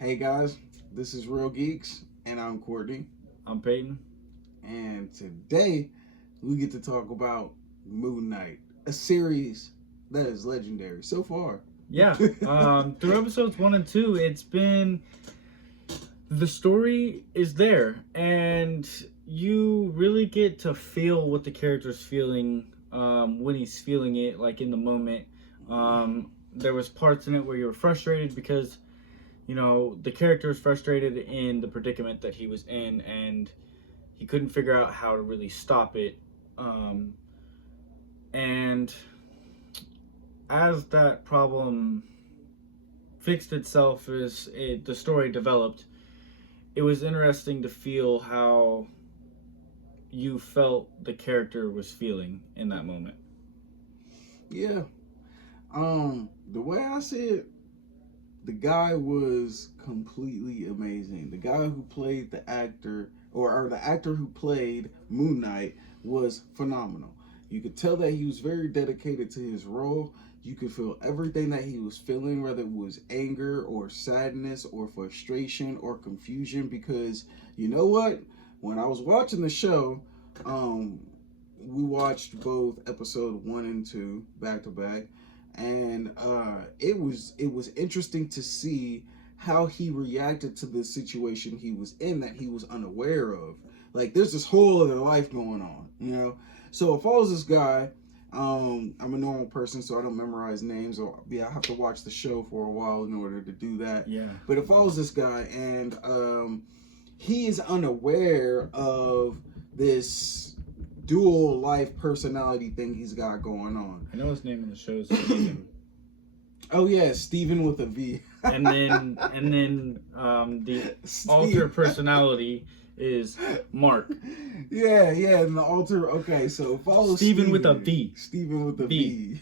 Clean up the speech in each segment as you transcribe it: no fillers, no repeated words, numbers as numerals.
Hey guys, this is Real Geeks, and I'm Courtney. I'm Payton. And today we get to talk about Moon Knight, a series that is legendary so far. Yeah, through episodes 1 and 2, it's been the story is there, and you really get to feel what the character's feeling when he's feeling it, like in the moment. There was parts in it where you were frustrated because the character was frustrated in the predicament that he was in, and he couldn't figure out how to really stop it. And as that problem fixed itself as the story developed, it was interesting to feel how you felt the character was feeling in that moment. Yeah. The way I see it, the guy was completely amazing. The guy who played the actor, or the actor who played Moon Knight, was phenomenal. You could tell that he was very dedicated to his role. You could feel everything that he was feeling, whether it was anger or sadness or frustration or confusion. Because you know what? When I was watching the show, we watched both episode 1 and 2 back to back, and it was interesting to see how he reacted to the situation he was in that he was unaware of. Like, there's this whole other life going on. So it follows this guy. I'm a normal person, so I don't memorize names, or I have to watch the show for a while in order to do that. Yeah. But it follows this guy, and he is unaware of this dual life personality thing he's got going on. I know his name in the show is Steven. Oh yeah, Steven with a V. and then the alter personality is Mark. Yeah, and the alter. Okay, so follow Steven with a V. Steven with a V.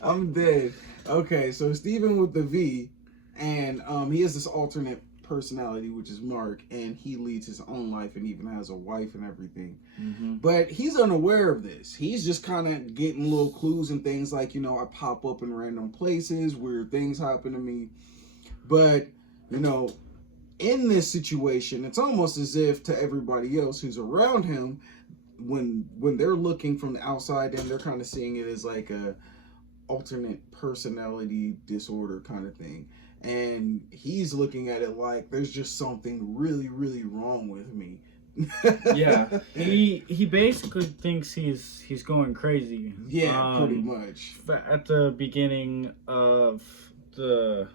I'm dead. Okay, so Steven with the V, and he has this alternate personality, which is Mark, and he leads his own life and even has a wife and everything. Mm-hmm. But he's unaware of this. He's just kind of getting little clues and things like, I pop up in random places, weird things happen to me. But, in this situation, it's almost as if to everybody else who's around him, when they're looking from the outside in, they're kind of seeing it as like a alternate personality disorder kind of thing. And he's looking at it like there's just something really, really wrong with me. Yeah, he basically thinks he's going crazy. Yeah, pretty much. At the beginning of the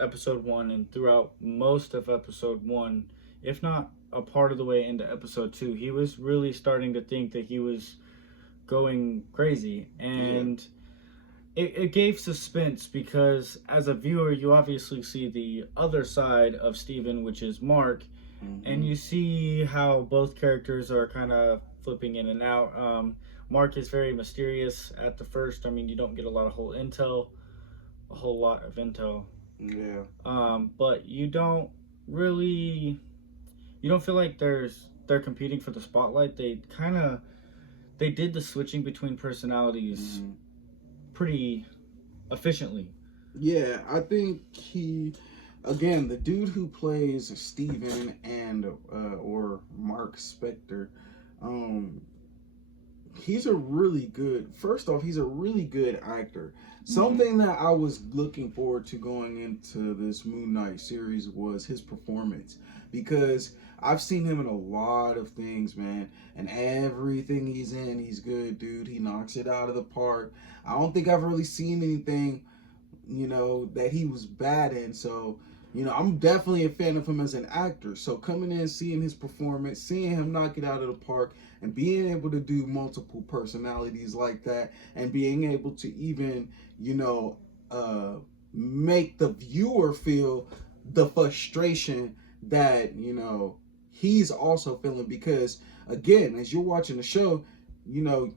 episode 1 and throughout most of episode 1, if not a part of the way into episode 2, he was really starting to think that he was going crazy, and it gave suspense because as a viewer you obviously see the other side of Steven, which is Mark. Mm-hmm. And you see how both characters are kind of flipping in and out. Mark is very mysterious at the first. I mean, you don't get a whole lot of intel. Yeah. But you don't feel like they're competing for the spotlight. They did the switching between personalities pretty efficiently. Yeah, I think again, the dude who plays Steven and or Mark Spector, he's a really good actor. Something that I was looking forward to going into this Moon Knight series was his performance, because I've seen him in a lot of things, man, and everything he's in, he's good, dude. He knocks it out of the park. I don't think I've really seen anything, that he was bad in. So, I'm definitely a fan of him as an actor. So coming in, seeing his performance, seeing him knock it out of the park, and being able to do multiple personalities like that, and being able to even, make the viewer feel the frustration that, he's also feeling. Because, again, as you're watching the show, you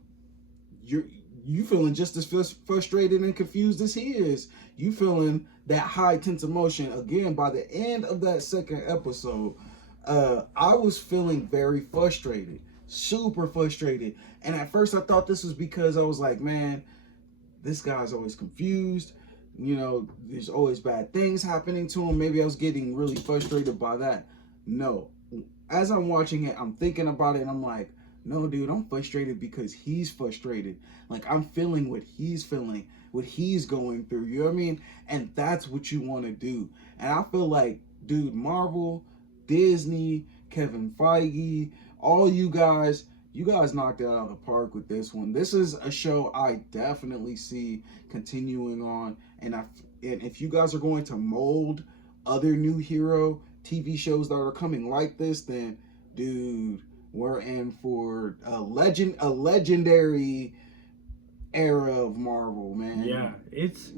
feeling just as frustrated and confused as he is. You feeling that high tense emotion. Again, by the end of that second episode, I was feeling very frustrated, super frustrated. And at first I thought this was because I was like, man, this guy's always confused. there's always bad things happening to him. Maybe I was getting really frustrated by that. No. As I'm watching it, I'm thinking about it and I'm like, no, dude, I'm frustrated because he's frustrated. Like, I'm feeling what he's feeling, what he's going through. You know what I mean? And that's what you want to do. And I feel like, dude, Marvel, Disney, Kevin Feige, all you guys knocked it out of the park with this one. This is a show I definitely see continuing on. And if you guys are going to mold other new hero TV shows that are coming like this, then, dude, we're in for a legendary era of Marvel, man. Yeah, it's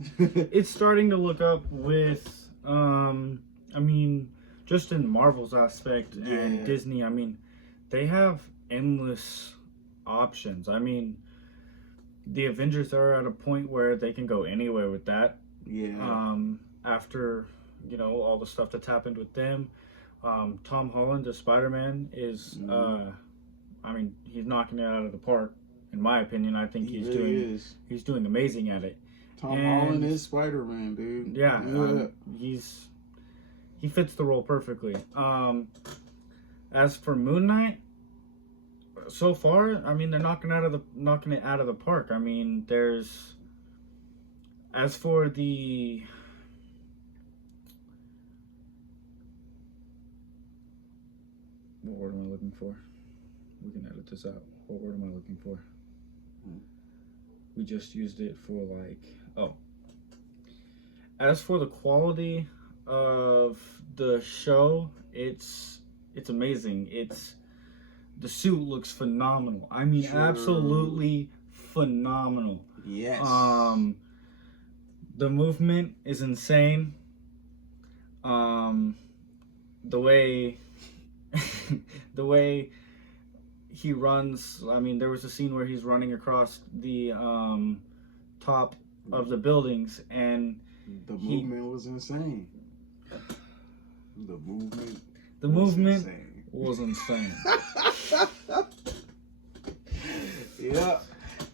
starting to look up with I mean, just in Marvel's aspect and Disney. I mean, they have endless options. I mean, the Avengers are at a point where they can go anywhere with that. Yeah. After all the stuff that's happened with them, Tom Holland as Spider-Man is I mean, he's knocking it out of the park. In my opinion, I think he's doing amazing at it. Tom Holland is Spider-Man, dude. Yeah, he fits the role perfectly. As for Moon Knight, so far, I mean, they're knocking it out of the park. I mean, as for the what word am I looking for? We can edit this out. What word am I looking for? We just used it for as for the quality of the show, it's amazing. The suit looks phenomenal. I mean, absolutely phenomenal. Yes. The movement is insane. The way he runs. I mean, there was a scene where he's running across the top of the buildings, and the movement was insane. The movement was insane. Yeah.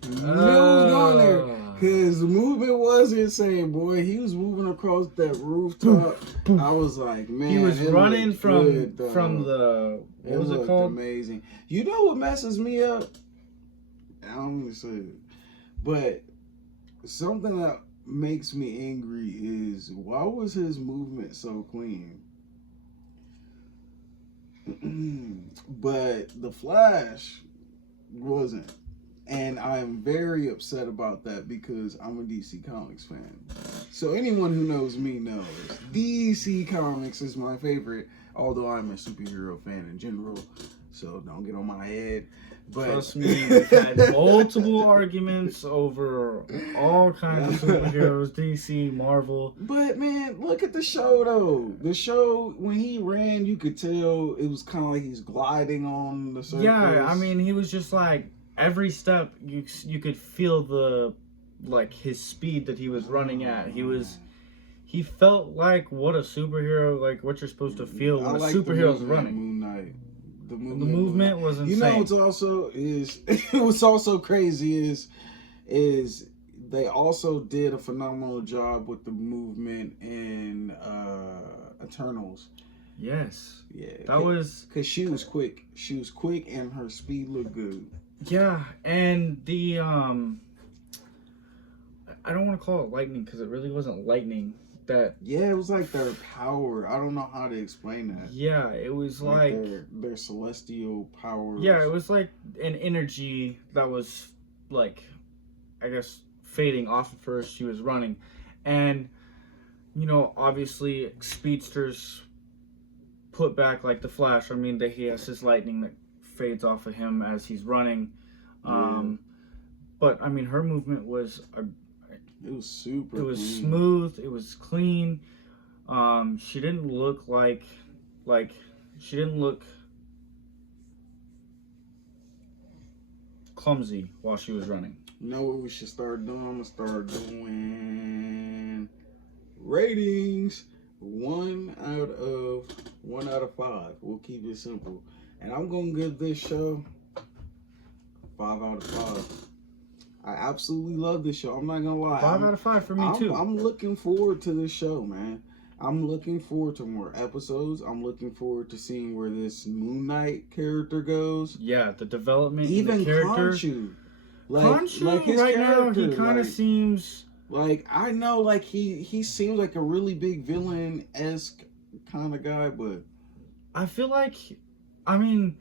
Knew was going there. Cause the movement was insane, boy. He was moving across that rooftop. I was like, man, he was running from good, the what was it called? Amazing. You know what messes me up? I don't even say it, but something that makes me angry is why was his movement so clean? But the Flash wasn't. And I'm very upset about that because I'm a DC Comics fan. So anyone who knows me knows DC Comics is my favorite, although I'm a superhero fan in general. So don't get on my head. But trust me, we've had multiple arguments over all kinds of superheroes, DC, Marvel. But man, look at the show though. The show, when he ran, you could tell it was kind of like he's gliding on the surface. Yeah, I mean, he was just like, every step you could feel his speed that he was running at. He felt like what a superhero, like what you're supposed to feel when a superhero's running. Moon Knight. The movement was insane. You know what's also what's also crazy is they also did a phenomenal job with the movement in Eternals. Yes. Yeah. That was because she was quick. She was quick and her speed looked good. Yeah, and the I don't want to call it lightning because it really wasn't lightning. Yeah, it was like their power. I don't know how to explain that. Yeah, it was like their celestial power. Yeah, it was like an energy that was like, I guess, fading off of her as she was running, and obviously speedsters put back like the Flash. I mean, he has his lightning that fades off of him as he's running. But I mean, her movement was it was super. It was clean. smooth. It was clean. She didn't look she didn't look clumsy while she was running. You know what we should start doing? I'm gonna start doing ratings. 1 out of 5. We'll keep it simple. And I'm gonna give this show 5 out of 5. I absolutely love this show. I'm not gonna lie. 5 out of 5 for me too. I'm looking forward to this show, man. I'm looking forward to more episodes. I'm looking forward to seeing where this Moon Knight character goes. Yeah, the development, Even the character. Khonshu. Khonshu his right now, he character, kind of seems like, I know, like, he seems like a really big villain-esque kind of guy, but I feel like, I mean,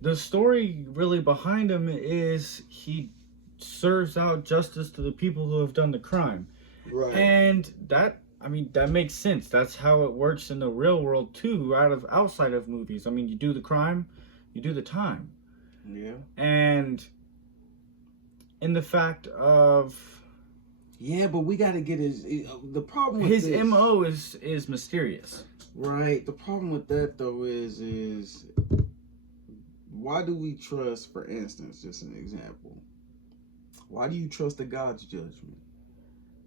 the story really behind him is he serves out justice to the people who have done the crime. right. And that, I mean, that makes sense. That's how it works in the real world too, outside of movies. I mean, you do the crime, you do the time. Yeah. And in the fact of Yeah, but we got to get the problem with his this, MO is mysterious. right. The problem with that though is why do we trust, for instance, just an example, why do you trust the God's judgment?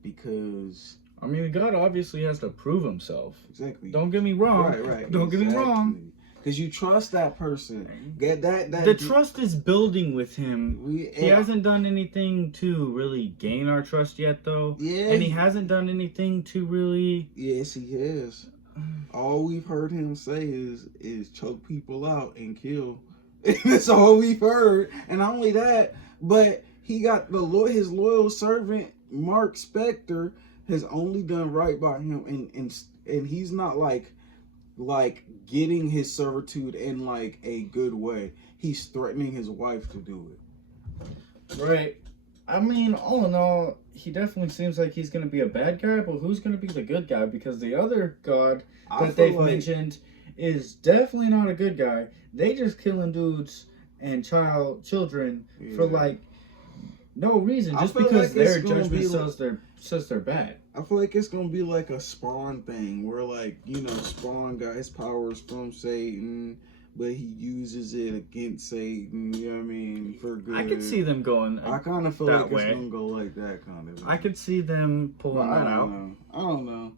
Because I mean, God obviously has to prove himself. exactly. Don't get me wrong. Right. Don't get me wrong. Because you trust that person. Get that. The trust is building with him. He hasn't done anything to really gain our trust yet, though. Yeah. And he hasn't done anything to really. Yes, he has. All we've heard him say is choke people out and kill. That's all we've heard. And not only that, but he got his loyal servant Mark Spector has only done right by him, and he's not like getting his servitude in like a good way. He's threatening his wife to do it. Right. I mean, all in all, he definitely seems like he's going to be a bad guy, but who's going to be the good guy? Because the other god that they've mentioned is definitely not a good guy. They just killing dudes and children for like no reason, just because like their judgment says they're bad. I feel like it's gonna be like a Spawn thing, where like, you know, Spawn got his powers from Satan, but he uses it against Satan. You know what I mean? For good. I could see them going. I kind of feel like it's gonna go like that kind of. I could see them pulling that out. I don't know.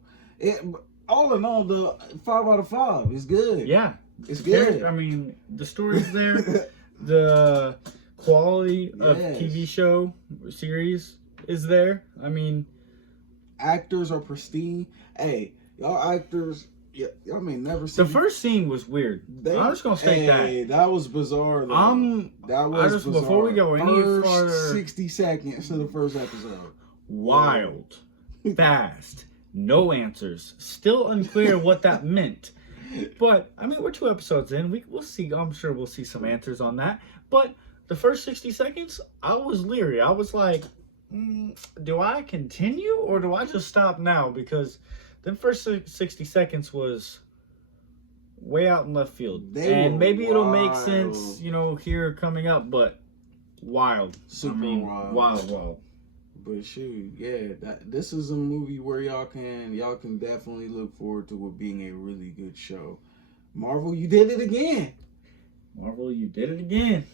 All in all, the 5 out of 5 is good. Yeah, it's good. I mean, the story's there. The quality of TV show series is there. I mean, actors are pristine. Hey, y'all actors, y'all may never see. The first scene was weird. I'm just gonna state that was bizarre. Though. That was bizarre. Before we go any farther, 60 seconds of the first episode. Wild, fast, no answers. Still unclear what that meant. But I mean, we're 2 episodes in. We'll see. I'm sure we'll see some answers on that. But the first 60 seconds, I was leery. I was like, do I continue or do I just stop now? Because the first 60 seconds was way out in left field. And maybe it'll make sense, you know, here coming up, but wild. Super wild. Wild. But shoot, yeah, this is a movie where y'all can definitely look forward to it being a really good show. Marvel, you did it again.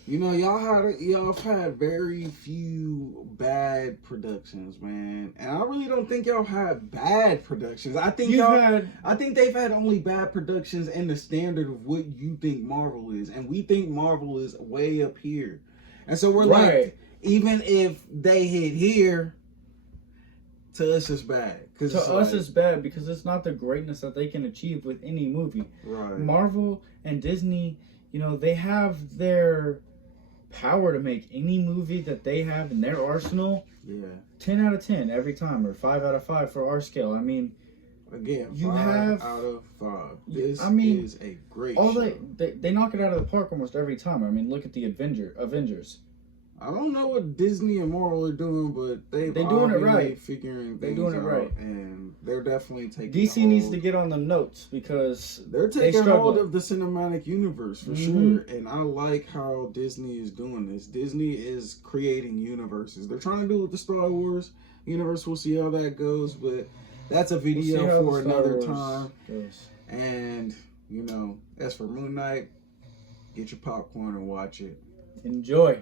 You know, y'all have had very few bad productions, man. And I really don't think y'all have bad productions. I think they've had only bad productions in the standard of what you think Marvel is. And we think Marvel is way up here. And so we're like, even if they hit here, to us it's bad. To us it's bad because it's not the greatness that they can achieve with any movie. Right. Marvel and Disney, you know, they have their power to make any movie that they have in their arsenal. Yeah. 10 out of 10 every time, or 5 out of 5 for our scale. I mean, again, 5 out of 5. This is a great show. They knock it out of the park almost every time. I mean, look at the Avengers. I don't know what Disney and Marvel are doing, but they're doing it right. Figuring things they're doing it right, and they're definitely taking. DC needs to get on the notes because they're taking hold of the cinematic universe for sure. And I like how Disney is doing this. Disney is creating universes. They're trying to do it with the Star Wars universe. We'll see how that goes, but that's a video for another time. And you know, as for Moon Knight, get your popcorn and watch it. Enjoy.